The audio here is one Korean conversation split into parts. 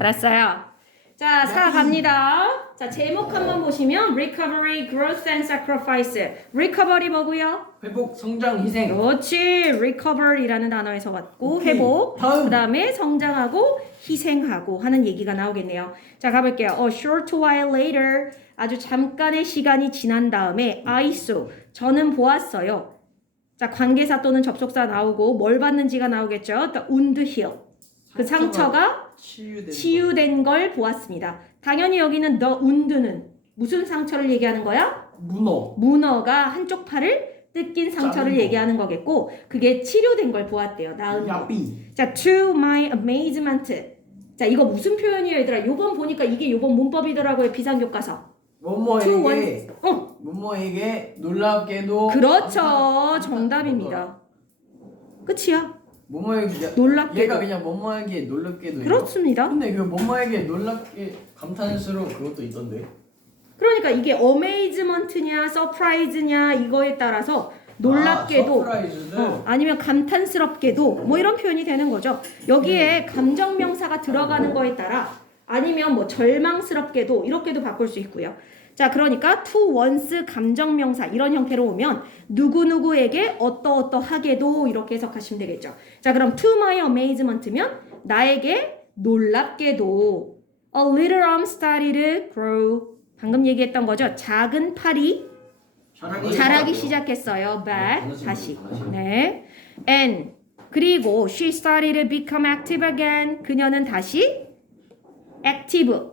알았어요. 자, 4 갑니다. 자, 제목 한번 보시면 Recovery, Growth and Sacrifice. Recovery 뭐고요? 회복, 성장, 희생. 그렇지. Recover이라는 단어에서 왔고 오케이. 회복. 다음. 그 다음에 성장하고 희생하고 하는 얘기가 나오겠네요. 자, 가볼게요. A short while later. 아주 잠깐의 시간이 지난 다음에 I saw. 저는 보았어요. 자, 관계사 또는 접속사 나오고 뭘 봤는지가 나오겠죠. The wound heal. 그 상처가 치유된 걸 보았습니다. 당연히 여기는 the wound는 무슨 상처를 얘기하는 거야? 문어가 한쪽 팔을 뜯긴 상처를 얘기하는 거겠고 그게 치료된 걸 보았대요. 나은 거. 자, to my amazement. 자, 이거 무슨 표현이에요, 얘들아? 요번 보니까 이게 요번 문법이더라고요. 비상교과서. 뭐뭐에게 놀랍게도. 그렇죠. 정답입니다. 끝이야. 뭐뭐에게 놀랍게도. 얘가 그냥 뭐뭐에게 놀랍게도. 그렇습니다. 근데 그 뭐뭐에게 놀랍게 감탄스러운 그것도 있던데. 그러니까 이게 amazement냐 surprise냐 이거에 따라서 놀랍게도 아니면 감탄스럽게도 뭐 이런 표현이 되는 거죠. 여기에 감정명사가 들어가는 거에 따라 아니면 뭐 절망스럽게도 이렇게도 바꿀 수 있고요. 자, 그러니까 to once 감정명사 이런 형태로 오면 누구누구에게 어떠어떠하게도 이렇게 해석하시면 되겠죠. 자, 그럼 to my amazement면 나에게 놀랍게도 a little arm started to grow. 방금 얘기했던 거죠. 작은 팔이 자라기 시작했어요. back 다시. 네. And 그리고 she started to become active again. 그녀는 다시 active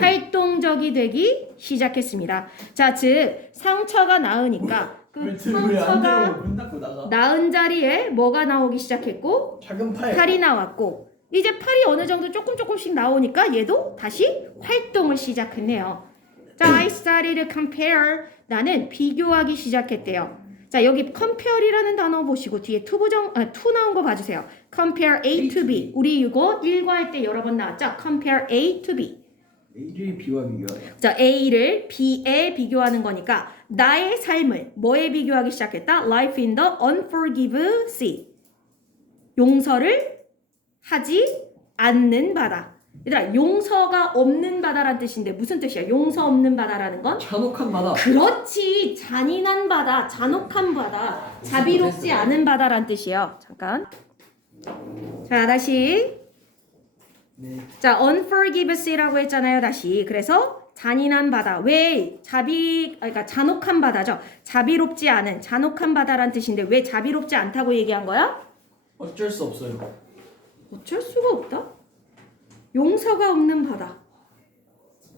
활동적이 되기 시작했습니다. 자, 즉 상처가 나으니까 그 상처가 나은 자리에 뭐가 나오기 시작했고 작은 팔이 나왔고 이제 팔이 어느 정도 조금씩 나오니까 얘도 다시 활동을 시작했네요. 자, I started to compare. 나는 비교하기 시작했대요. 자, 여기 compare이라는 단어 보시고 뒤에 to 나온 거 봐주세요. compare A to B. 우리 이거 1과 할 때 여러 번 나왔죠? compare A to B. A를 B와 비교하다. 자, A를 B에 비교하는 거니까 나의 삶을 뭐에 비교하기 시작했다? Life in the unforgiving sea. 용서를 하지 않는 바다. 얘들아, 용서가 없는 바다란 뜻인데 무슨 뜻이야? 용서 없는 바다라는 건? 잔혹한 바다. 그렇지. 잔인한 바다, 잔혹한 바다, 자비롭지 않은 바다란 뜻이에요. 잠깐. 자, 다시. 네. 자, unforgiving sea라고 했잖아요. 다시. 그래서 잔인한 바다. 왜 그러니까 잔혹한 바다죠. 자비롭지 않은 잔혹한 바다란 뜻인데 왜 자비롭지 않다고 얘기한 거야? 어쩔 수 없어요. 어쩔 수가 없다? 용서가 없는 바다.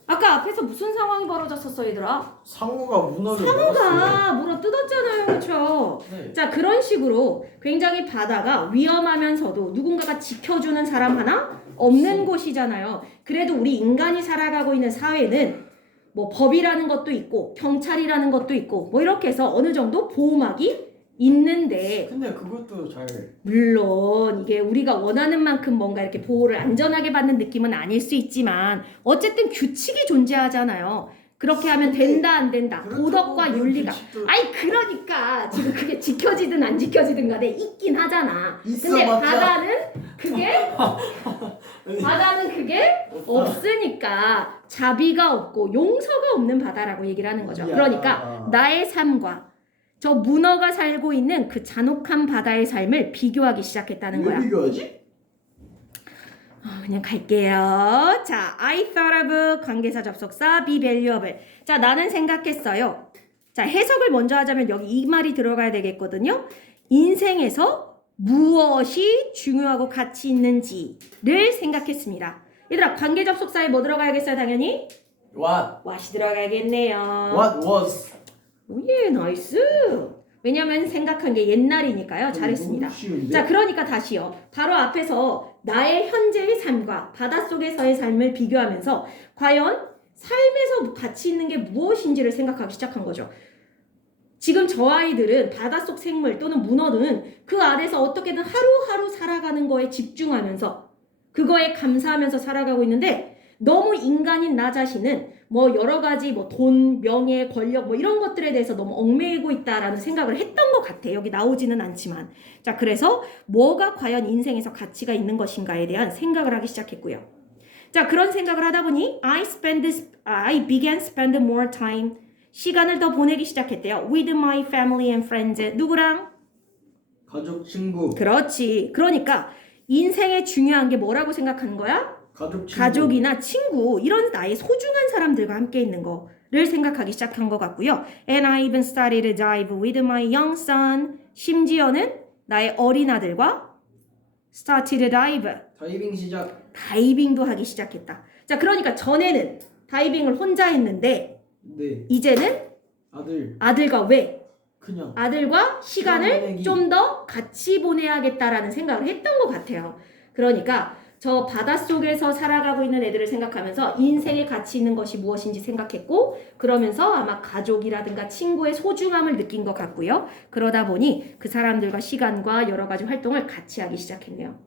아까 앞에서 무슨 상황이 벌어졌었어, 얘들아? 상어가 문어를 상어가 물어 뜯었잖아요, 그렇죠? 네. 자, 그런 식으로 굉장히 바다가 위험하면서도 누군가가 지켜주는 사람 하나 없는 곳이잖아요. 그래도 우리 인간이 살아가고 있는 사회는 뭐 법이라는 것도 있고 경찰이라는 것도 있고 뭐 이렇게 해서 어느 정도 보호막이 있는데 근데 그것도 잘 물론 이게 우리가 원하는 만큼 뭔가 이렇게 보호를 안전하게 받는 느낌은 아닐 수 있지만 어쨌든 규칙이 존재하잖아요. 그렇게 하면 된다 안 된다. 도덕과 윤리가. 아니 그러니까 지금 그게 지켜지든 안 지켜지든 간에 있긴 하잖아. 근데 바다는 그게 없으니까 자비가 없고 용서가 없는 바다라고 얘기를 하는 거죠. 그러니까 나의 삶과 저 문어가 살고 있는 그 잔혹한 바다의 삶을 비교하기 시작했다는 거야. 왜 비교하지? 그냥 갈게요. 자, I thought of 관계사 접속사 be valuable. 자, 나는 생각했어요. 자, 해석을 먼저 하자면 여기 이 말이 들어가야 되겠거든요. 인생에서 무엇이 중요하고 가치 있는지를 생각했습니다. 얘들아, 관계 접속사에 뭐 들어가야겠어요, 당연히? what이 들어가야겠네요. What was? 오예, 나이스. 왜냐면 생각한 게 옛날이니까요. 잘했습니다. 자, 그러니까 다시요. 바로 앞에서 나의 현재의 삶과 바닷속에서의 삶을 비교하면서 과연 삶에서 가치 있는 게 무엇인지를 생각하기 시작한 거죠. 지금 저 아이들은 바닷속 생물 또는 문어는 그 아래서 어떻게든 하루하루 살아가는 거에 집중하면서 그거에 감사하면서 살아가고 있는데 너무 인간인 나 자신은 뭐 여러 가지 뭐 돈, 명예, 권력 뭐 이런 것들에 대해서 너무 얽매이고 있다라는 생각을 했던 것 같아. 여기 나오지는 않지만. 자, 그래서 뭐가 과연 인생에서 가치가 있는 것인가에 대한 생각을 하기 시작했고요. 자, 그런 생각을 하다 보니 I began spend more time. 시간을 더 보내기 시작했대요. With my family and friends. 누구랑? 가족, 친구. 그렇지. 그러니까 인생에 중요한 게 뭐라고 생각하는 거야? 가족, 친구. 가족이나 친구, 이런 나의 소중한 사람들과 함께 있는 거를 생각하기 시작한 것 같고요. And I even started to dive with my young son. 심지어는 나의 어린 아들과 started to dive. 다이빙 시작. 다이빙도 하기 시작했다. 자, 그러니까 전에는 다이빙을 혼자 했는데 네. 이제는 아들과 왜? 그냥 아들과 시간을 좀 더 같이 보내야겠다라는 생각을 했던 것 같아요. 그러니까 저 바닷속에서 살아가고 있는 애들을 생각하면서 인생에 가치 있는 것이 무엇인지 생각했고, 그러면서 아마 가족이라든가 친구의 소중함을 느낀 것 같고요. 그러다 보니 그 사람들과 시간과 여러 가지 활동을 같이 하기 시작했네요.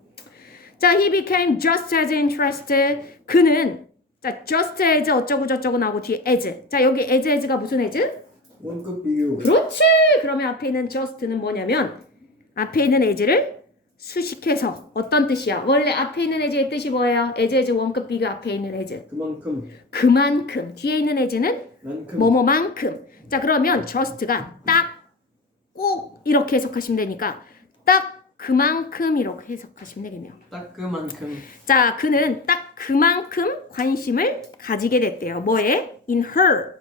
자, he became just as interested. 그는 자, just as 어쩌고 저쩌고 나오고 뒤에 as. 자, 여기 as가 무슨 as? 원급 비교. 그렇지. 그러면 앞에 있는 just는 뭐냐면 앞에 있는 as를 수식해서 어떤 뜻이야? 원래 앞에 있는 as의 뜻이 뭐예요? as 원급 비교 앞에 있는 as. 그만큼. 뒤에 있는 as는 만큼. 뭐뭐만큼. 자, 그러면 just가 딱 꼭 이렇게 해석하시면 되니까 딱 그만큼 이렇게 해석하시면 되겠네요. 딱 그만큼. 자, 그는 딱 그만큼 관심을 가지게 됐대요. 뭐에? In her.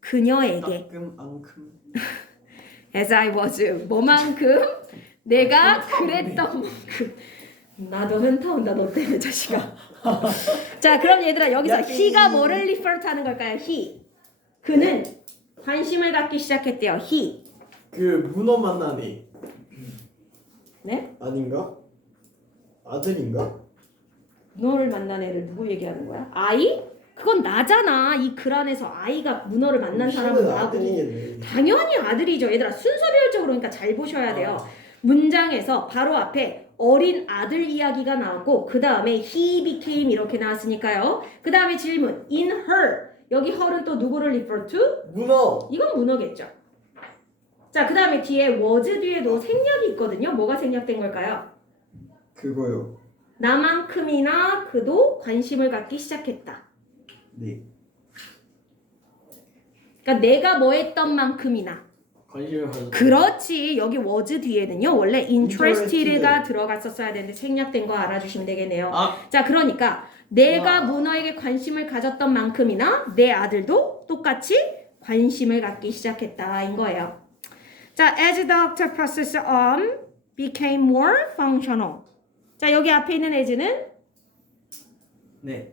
그녀에게. 따끔만큼. As I was. 뭐만큼? 내가 그랬던 만큼. 나도 현타 온다 너 때문에 자식아. 자, 그럼 얘들아 여기서 he가 뭐를 refer 하는 걸까요? he. 그는 관심을 갖기 시작했대요. he. 그 문어 만난 애 네? 아닌가? 아들인가? 문어를 만난 애를 누구 얘기하는 거야? 아이? 그건 나잖아. 이 글 안에서 아이가 문어를 만난 사람은 씨는 나고. 아들이겠네. 당연히 아들이죠. 얘들아 순서별적으로 그러니까 잘 보셔야 돼요. 문장에서 바로 앞에 어린 아들 이야기가 나왔고 그 다음에 he became 이렇게 나왔으니까요. 그 다음에 질문 in her. 여기 her은 또 누구를 refer to? 문어. 이건 문어겠죠. 자, 그 다음에 뒤에 was 뒤에도 생략이 있거든요. 뭐가 생략된 걸까요? 그거요. 나만큼이나 그도 관심을 갖기 시작했다. 네. 그러니까 내가 뭐 했던 만큼이나. 관심을 가져. 그렇지. 여기 was 뒤에는요. 원래 interested가 Interested. 들어갔었어야 되는데 생략된 거 알아주시면 되겠네요. 아. 자, 그러니까 내가 문어에게 관심을 가졌던 만큼이나 내 아들도 똑같이 관심을 갖기 시작했다인 거예요. 자, as the octopus's arm became more functional. 자, 여기 앞에 있는 as는 네.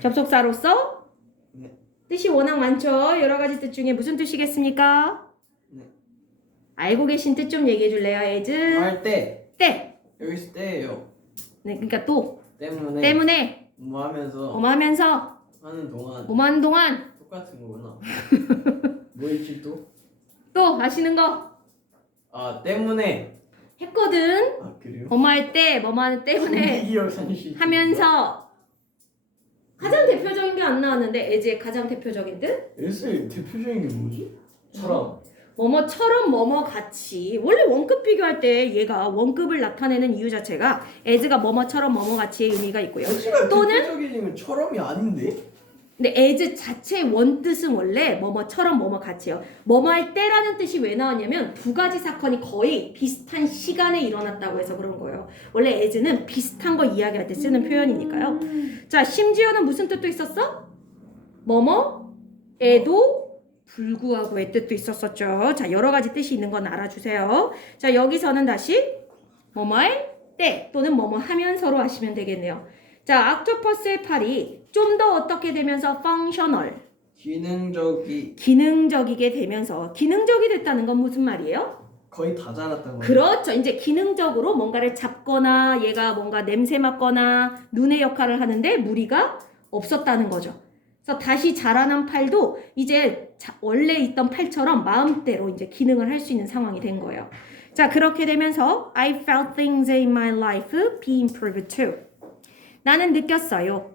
접속사로서 네. 뜻이 워낙 많죠. 여러 가지 뜻 중에 무슨 뜻이겠습니까? 네. 알고 계신 뜻 좀 얘기해 줄래요, as? 할 때. 때. 여기서 때예요. 네, 그러니까 또 때문에. 뭐 하면서 하는 동안. 뭐하는 동안 똑같은 거구나. 뭐 있지 또? 또 아시는 거 아 때문에. 했거든. 아 그래요? 뭐할 때, 뭐하는 때문에 신기기억 상실. 하면서 가장 대표적인 게 안 나왔는데 as의 가장 대표적인 뜻? S의 대표적인 게 뭐지? 처럼. 뭐뭐처럼 뭐뭐 같이. 원래 원급 비교할 때 얘가 원급을 나타내는 이유 자체가 as가 뭐뭐처럼 뭐뭐 같이의 의미가 있고요. 또는 대표적인 건 처럼이 아닌데? 근데 as 자체의 원뜻은 원래 뭐뭐처럼 뭐뭐 같이요. 뭐뭐 할 때라는 뜻이 왜 나왔냐면 두 가지 사건이 거의 비슷한 시간에 일어났다고 해서 그런 거예요. 원래 as는 비슷한 거 이야기할 때 쓰는 표현이니까요. 자, 심지어는 무슨 뜻도 있었어? 뭐뭐에도 불구하고의 뜻도 있었었죠. 자, 여러 가지 뜻이 있는 건 알아주세요. 자, 여기서는 다시 뭐뭐 할 때 또는 뭐뭐 하면서로 하시면 되겠네요. 자, 옥토퍼스의 팔이 좀 더 어떻게 되면서 functional, 기능적이게 되면서 기능적이 됐다는 건 무슨 말이에요? 거의 다 자랐다는 거예요. 그렇죠. 이제 기능적으로 뭔가를 잡거나 얘가 뭔가 냄새 맡거나 눈의 역할을 하는데 무리가 없었다는 거죠. 그래서 다시 자라난 팔도 이제 원래 있던 팔처럼 마음대로 이제 기능을 할 수 있는 상황이 된 거예요. 자, 그렇게 되면서 I felt things in my life be improved too. 나는 느꼈어요.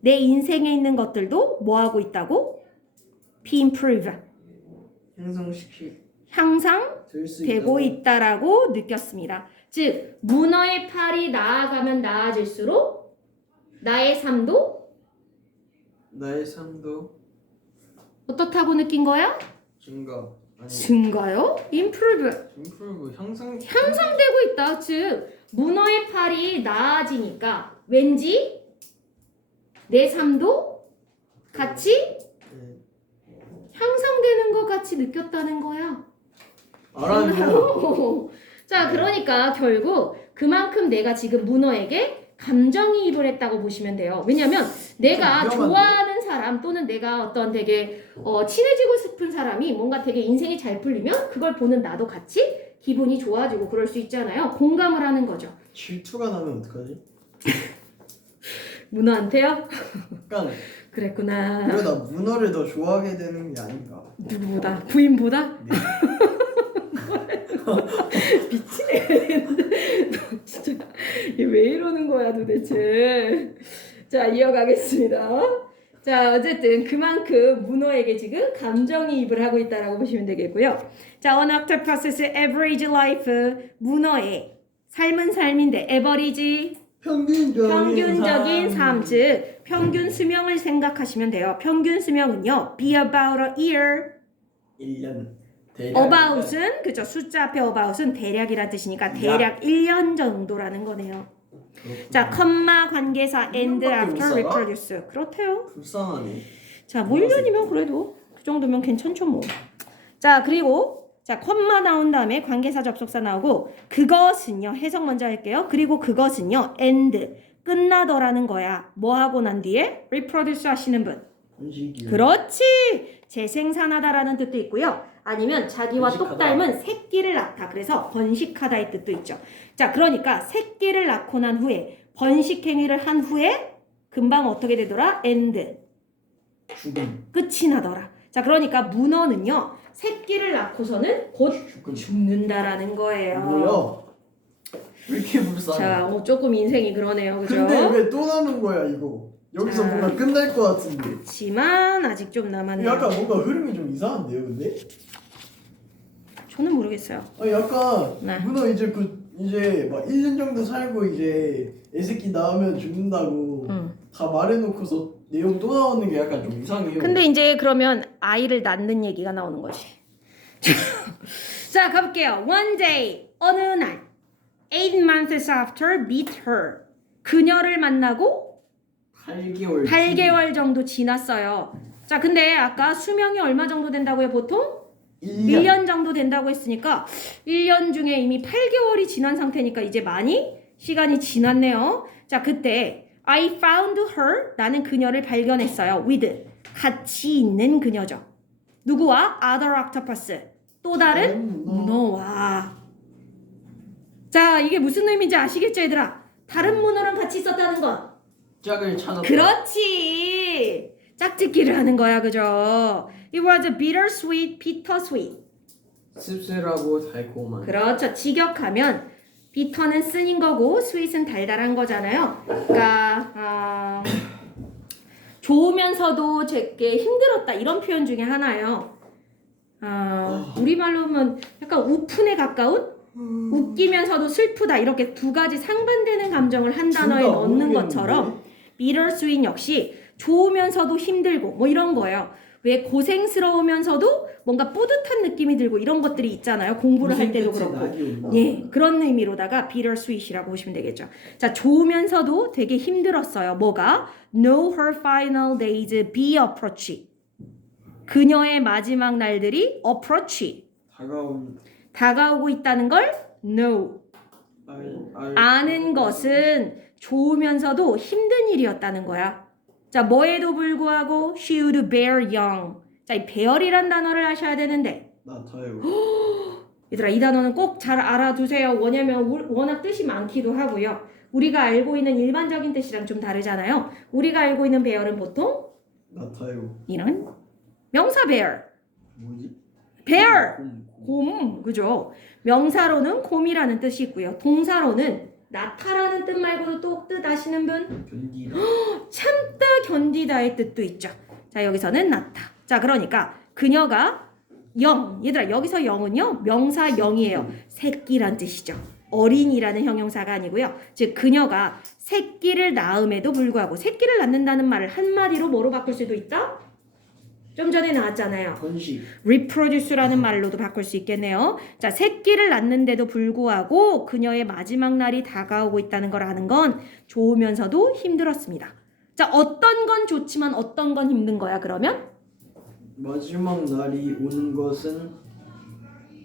내 인생에 있는 것들도 뭐 하고 있다고? be improve. 향상되고 있다라고 느꼈습니다. 즉, 문어의 팔이 나아가면 나아질수록 나의 삶도 나의 삶도 어떻다고 느낀 거야? 증가. 아니 증가요? improve. improve 향상되고 있다. 즉 문어의 팔이 나아지니까 왠지 내 삶도 같이 네. 향상되는 것 같이 느꼈다는 거야. 알아요. 자, 그러니까 결국 그만큼 내가 지금 문어에게 감정이입을 했다고 보시면 돼요. 왜냐면 내가 위험한데? 좋아하는 사람 또는 내가 어떤 되게 친해지고 싶은 사람이 뭔가 되게 인생이 잘 풀리면 그걸 보는 나도 같이 기분이 좋아지고 그럴 수 있잖아요. 공감을 하는 거죠. 질투가 나면 어떡하지? 문어한테요? 약간 그랬구나. 그러다 문어를 더 좋아하게 되는 게 아닌가. 누구보다? 부인보다? 네. 미치네. 너 진짜 얘 왜 이러는 거야 도대체. 자, 이어가겠습니다. 자, 어쨌든 그만큼 문어에게 지금 감정이입을 하고 있다라고 보시면 되겠고요. 자, on octopus's average life, 문어의 삶은 삶인데 average 평균적인 삶, 즉 평균 수명을 생각하시면 돼요. 평균 수명은요, be about a year. 1년. about은 그죠, 숫자 앞에 about은 대략이란 뜻이니까 대략 1년 정도라는 거네요. 자, 컴마 관계사 and 일년밖에 못 after 살아? reproduce. 그렇대요. 불쌍하네. 자, 뭐 1년이면 그래도 그 정도면 괜찮죠 뭐. 자, 그리고 자, 컴마 나온 다음에 관계사 접속사 나오고 그것은요, 해석 먼저 할게요. 그리고 그것은요, end 끝나더라는 거야. 뭐 하고 난 뒤에 reproduce 하시는 분. 번식이요. 그렇지. 재생산하다라는 뜻도 있고요. 아니면 자기와 번식하다. 똑 닮은 새끼를 낳다. 그래서 번식하다의 뜻도 있죠. 자, 그러니까 새끼를 낳고 난 후에 번식 행위를 한 후에 금방 어떻게 되더라? end. 죽음. 끝이 나더라. 자, 그러니까 문어는요. 새끼를 낳고서는 곧 죽음. 죽는다라는 거예요. 뭐야? 왜 이렇게 불쌍해? 자, 조금 인생이 그러네요. 그죠? 근데 왜 또 나는 거야 이거? 여기서 자. 뭔가 끝날 것 같은데. 그렇지만 아직 좀 남았네요. 약간 뭔가 흐름이 좀 이상한데요, 근데? 저는 모르겠어요. 아니 약간 네. 문어 이제 막 1년 정도 살고 이제 애새끼 낳으면 죽는다고 다 말해놓고서 내용 또 나오는 게 약간 좀 이상해요. 근데 이제 그러면 아이를 낳는 얘기가 나오는 거지. 자, 가볼게요. One day, 어느 날 8 months after meet her. 그녀를 만나고 8개월 8개월 정도 지났어요. 자, 근데 아까 수명이 얼마 정도 된다고요, 보통? 1년 정도 된다고 했으니까 1년 중에 이미 8개월이 지난 상태니까 이제 많이 시간이 지났네요. 자, 그때 I found her. 나는 그녀를 발견했어요. with. 같이 있는 그녀죠. 누구와? other octopus. 또 다른 문어와. 자, 이게 무슨 의미인지 아시겠죠, 얘들아? 다른 문어랑 같이 있었다는 건. 짝을 찾았다. 그렇지. 짝짓기를 하는 거야, 그죠? It was bittersweet, bittersweet. 씁쓸하고 달콤한. 그렇죠. 직역하면 비터는 쓴인 거고 스윗은 달달한 거잖아요. 그러니까 좋으면서도 되게 힘들었다 이런 표현 중에 하나예요. 우리말로 하면 약간 우푼에 가까운 웃기면서도 슬프다 이렇게 두 가지 상반되는 감정을 한 단어에 둘다 넣는 모르겠는데? 것처럼 bittersweet 역시 좋으면서도 힘들고 뭐 이런 거예요. 왜 고생스러우면서도 뭔가 뿌듯한 느낌이 들고 이런 것들이 있잖아요. 공부를 할 때도 그렇고. 예, 그런 의미로다가 bittersweet이라고 보시면 되겠죠. 자, 좋으면서도 되게 힘들었어요. 뭐가? Know her final days be approach. 그녀의 마지막 날들이 approach. 다가오고 있다는 걸 know. 아는 것은 좋으면서도 힘든 일이었다는 거야. 자, 뭐에도 불구하고 she would bear young. 자, 이 bear이란 단어를 아셔야 되는데 나타요. 얘들아, 이 단어는 꼭 잘 알아두세요. 왜냐면 워낙 뜻이 많기도 하고요. 우리가 알고 있는 일반적인 뜻이랑 좀 다르잖아요. 우리가 알고 있는 bear은 보통 나타요. 이런 명사 bear. 뭐지? bear. 곰. 그죠? 명사로는 곰이라는 뜻이 있고요. 동사로는 나타라는 뜻 말고도 또 뜻 아시는 분? 견디다. 참다 견디다의 뜻도 있죠. 자, 여기서는 나타. 자, 그러니까 그녀가 영. 얘들아, 여기서 영은요 명사 영이에요. 새끼란 뜻이죠. 어린이라는 형용사가 아니고요. 즉 그녀가 새끼를 낳음에도 불구하고 새끼를 낳는다는 말을 한마디로 뭐로 바꿀 수도 있다? 좀 전에 나왔잖아요. 번식. reproduce라는 말로도 바꿀 수 있겠네요. 자, 새끼를 낳는데도 불구하고 그녀의 마지막 날이 다가오고 있다는 걸 아는 건 좋으면서도 힘들었습니다. 자, 어떤 건 좋지만 어떤 건 힘든 거야, 그러면? 마지막 날이 오는 것은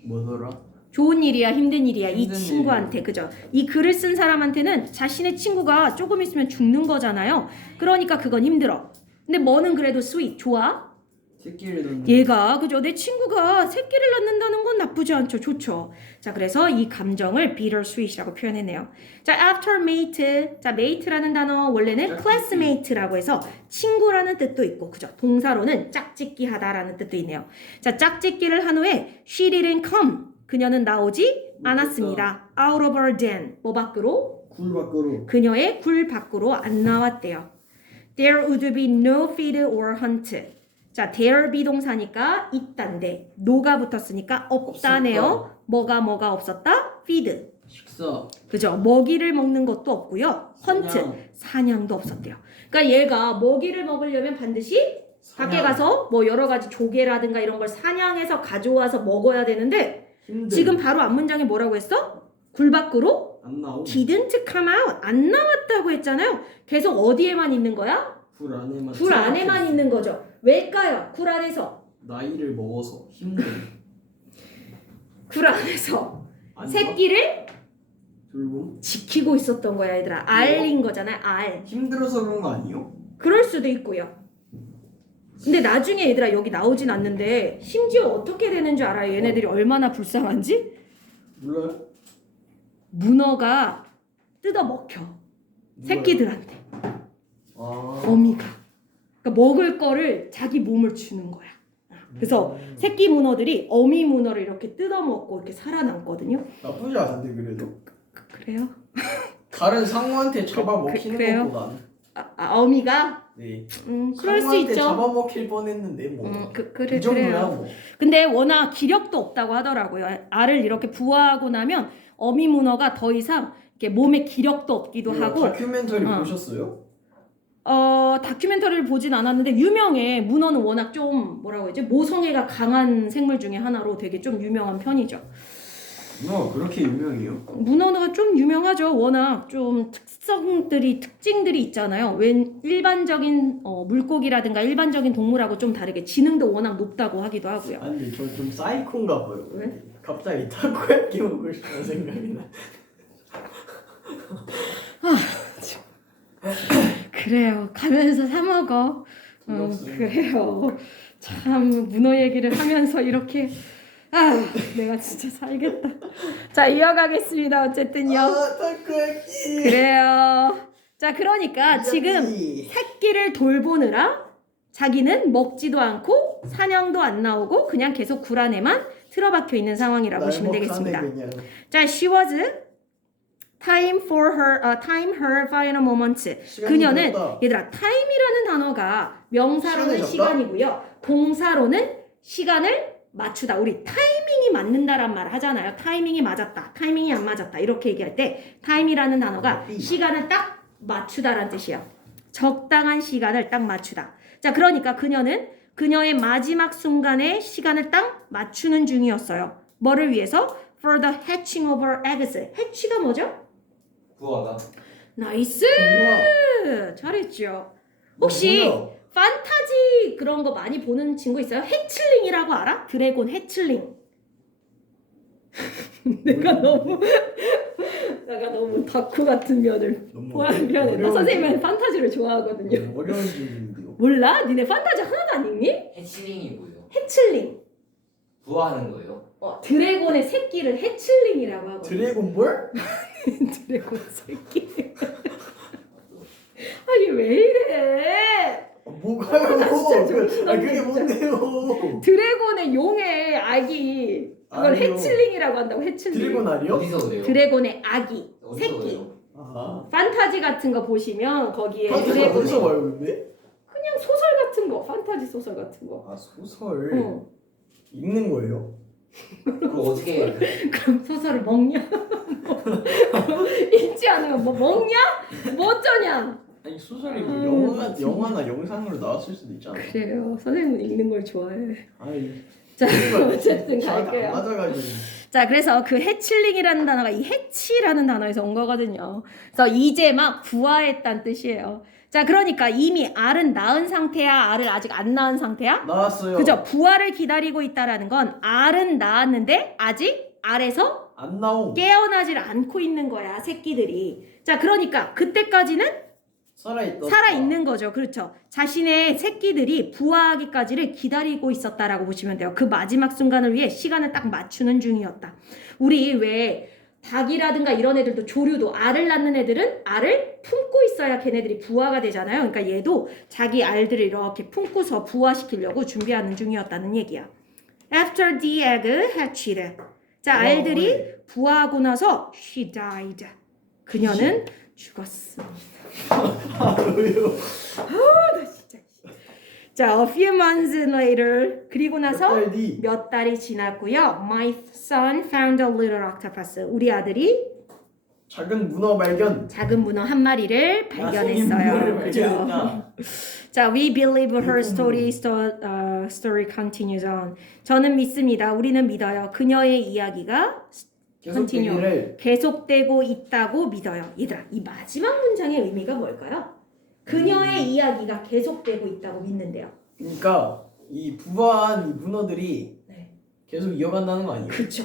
뭐더라? 좋은 일이야, 힘든 일이야, 이 힘든 친구한테, 그죠? 이 글을 쓴 사람한테는 자신의 친구가 조금 있으면 죽는 거잖아요. 그러니까 그건 힘들어. 근데 뭐는 그래도 sweet, 좋아? 새끼를 낳는. 얘가, 그죠? 내 친구가 새끼를 낳는다는 건 나쁘지 않죠. 좋죠. 자, 그래서 이 감정을 bittersweet이라고 표현했네요. 자, after mate. 자, mate라는 단어 원래는 classmate라고 해서 친구라는 뜻도 있고, 그죠? 동사로는 짝짓기 하다라는 뜻도 있네요. 자, 짝짓기를 한 후에 she didn't come. 그녀는 나오지 않았습니다. out of her den. 뭐 밖으로? 굴 밖으로. 그녀의 굴 밖으로 안 나왔대요. There would be no feed or hunt. 자, there 비동사니까 있단데 no가 붙었으니까 없다네요. 뭐가 없었다? feed. 식사. 그죠? 먹이를 먹는 것도 없고요. hunt, 사냥도 없었대요. 그러니까 얘가 먹이를 먹으려면 반드시 밖에 가서 뭐 여러 가지 조개라든가 이런 걸 사냥해서 가져와서 먹어야 되는데 지금 바로 앞문장에 뭐라고 했어? 굴 밖으로 안 나오. didn't come out. 안 나왔다고 했잖아요. 계속 어디에만 있는 거야? 굴 안에만. 굴 안에만 있는 거죠. 왜일까요? 굴 안에서. 나이를 먹어서 힘든. 굴 안에서 아닌가? 새끼를 돌봄? 지키고 있었던 거야, 얘들아. 알인 거잖아요. 알. 힘들어서 그런 거 아니에요? 그럴 수도 있고요. 근데 나중에 얘들아 여기 나오진 않는데 심지어 어떻게 되는 줄 알아요? 얘네들이 얼마나 불쌍한지? 몰라요? 문어가 뜯어 먹혀. 새끼들한테. 아. 어미가. 그러니까 먹을 거를 자기 몸을 주는 거야. 그래서 새끼 문어들이 어미 문어를 이렇게 뜯어먹고 이렇게 살아남거든요. 나쁘지 않은데 그래도. 그래요? 다른 상어한테 잡아먹히는 그래요? 것보다는. 어미가? 네. 그럴 수 상어한테 있죠. 잡아먹힐 뻔했는데 뭐. 그래, 이 정도야 그래요. 뭐. 근데 워낙 기력도 없다고 하더라고요. 알을 이렇게 부화하고 나면 어미 문어가 더 이상 이렇게 몸에 기력도 없기도 이거 하고. 다큐멘터리 보셨어요? 다큐멘터리를 보진 않았는데 유명해. 문어는 워낙 좀 뭐라고 해야지? 모성애가 강한 생물 중에 하나로 되게 좀 유명한 편이죠. 문어가 그렇게 유명해요? 문어가 좀 유명하죠. 워낙 좀 특징들이 있잖아요. 웬 일반적인 물고기라든가 일반적인 동물하고 좀 다르게 지능도 워낙 높다고 하기도 하고요. 아니 근데 저 좀 사이코인가 봐요. 왜? 갑자기 타코야끼 먹고 싶다는 생각이 나. 그래요. 가면서 사 먹어. 그래요. 참 문어 얘기를 하면서 이렇게 내가 진짜 살겠다. 자, 이어가겠습니다. 어쨌든요. 타코야끼. 그래요. 자, 그러니까 지금 새끼를 돌보느라 자기는 먹지도 않고 사냥도 안 나오고 그냥 계속 굴 안에만 틀어박혀 있는 상황이라고 보시면 되겠습니다. 자, she was time her final moments. 그녀는 졌다. 얘들아 time이라는 단어가 명사로는 시간을 시간이고요. 동사로는 시간을 맞추다. 우리 타이밍이 맞는다란 말 하잖아요. 타이밍이 맞았다. 타이밍이 안 맞았다. 이렇게 얘기할 때 time이라는 단어가 시간을 딱 맞추다라는 뜻이에요. 적당한 시간을 딱 맞추다. 자, 그러니까 그녀는 그녀의 마지막 순간에 시간을 딱 맞추는 중이었어요. 뭐를 위해서? For the hatching of her eggs. 해치가 뭐죠? 부하다. 나이스! 우와. 잘했죠. 혹시 뭐야? 판타지 그런 거 많이 보는 친구 있어요? 해칠링이라고 알아? 드래곤 해칠링. 내가 너무 덕후 같은 면을 보한 면에 나 선생님은 판타지를 좋아하거든요. 어려운 질문인데요. 몰라? 니네 판타지 하나도 안 읽니? 해치링이 뭐예요? 해칠링. 부하하는 거예요? 드래곤의 새끼를 해칠링이라고 하거든요. 드래곤볼? 드래곤 새끼. 아니 왜 이래? 뭐가요? 나 진짜 정신없네, 그게 진짜. 뭔데요? 드래곤의 용의 아기 그걸 아니요. 해칠링이라고 한다고. 해칠링. 드래곤 알이요? 어디서 그래요? 드래곤의 아기 어디서 새끼. 그래요? 아. 판타지 같은 거 보시면 거기에 판타지 드래곤이 어디서 봐요 근데? 그냥 소설 같은 거, 판타지 소설 같은 거. 아 소설 어. 읽는 거예요? 그럼 어떻게 해요? 그럼 소설을 먹냐? 읽지 않으면 뭐 먹냐? 뭐 어쩌냐? 아니 소설이 뭐 영화나 영상으로 나왔을 수도 있잖아. 그래요. 선생님은 읽는 걸 좋아해. 아니 자, 어쨌든 저한테 갈게요. 안 맞아가지고. 자, 그래서 그 해칠링이라는 단어가 이 해치라는 단어에서 온 거거든요. 그래서 이제 막 부화했다는 뜻이에요. 자, 그러니까 이미 알은 낳은 상태야? 알을 아직 안 낳은 상태야? 나왔어요. 그죠? 부화를 기다리고 있다라는 건 알은 낳았는데 아직 알에서 안 나옴. 깨어나질 않고 있는 거야, 새끼들이. 자, 그러니까 그때까지는 살아있는 거죠. 그렇죠. 자신의 새끼들이 부화하기까지를 기다리고 있었다라고 보시면 돼요. 그 마지막 순간을 위해 시간을 딱 맞추는 중이었다. 우리 왜 닭이라든가 이런 애들도 조류도 알을 낳는 애들은 알을 품고 있어야 걔네들이 부화가 되잖아요. 그러니까 얘도 자기 알들을 이렇게 품고서 부화시키려고 준비하는 중이었다는 얘기야. After the egg hatched. 자, 알들이 부화하고 나서 she died. 그녀는 죽었습니다. 왜요? 나 진짜. 자, a few months later. 그리고 나서 몇 달 뒤. 몇 달이 지났고요. My son found a little octopus. 우리 아들이 작은 문어 발견. 작은 문어 한 마리를 발견했어요. 그죠? 자, we believe her story continues on. 저는 믿습니다. 우리는 믿어요. 그녀의 이야기가 계속되기를. 계속되고 있다고 믿어요. 얘들아, 이 마지막 문장의 의미가 뭘까요? 그녀의 이야기가 계속되고 있다고 믿는데요. 그러니까 이 부화한 이 문어들이 네. 계속 이어간다는 거 아니에요? 그쵸.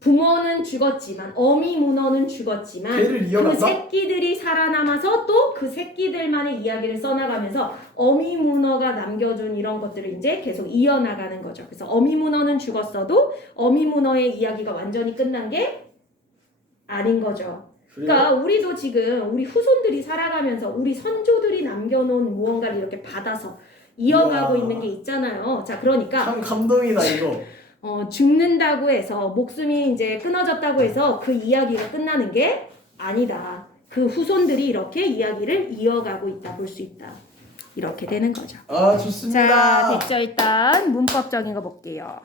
부모는 죽었지만, 어미 문어는 죽었지만 걔를 그 이어간다? 새끼들이 살아남아서 또 그 새끼들만의 이야기를 써나가면서 어미 문어가 남겨준 이런 것들을 이제 계속 이어나가는 거죠. 그래서 어미 문어는 죽었어도 어미 문어의 이야기가 완전히 끝난 게 아닌 거죠. 그러니까 우리도 지금 우리 후손들이 살아가면서 우리 선조들이 남겨놓은 무언가를 이렇게 받아서 이어가고 이야. 있는 게 있잖아요. 자, 그러니까 참 감동이다 이거. 죽는다고 해서 목숨이 이제 끊어졌다고 해서 그 이야기가 끝나는 게 아니다. 그 후손들이 이렇게 이야기를 이어가고 있다 볼 수 있다. 이렇게 되는 거죠. 아 좋습니다. 자, 됐죠. 일단 문법적인 거 볼게요.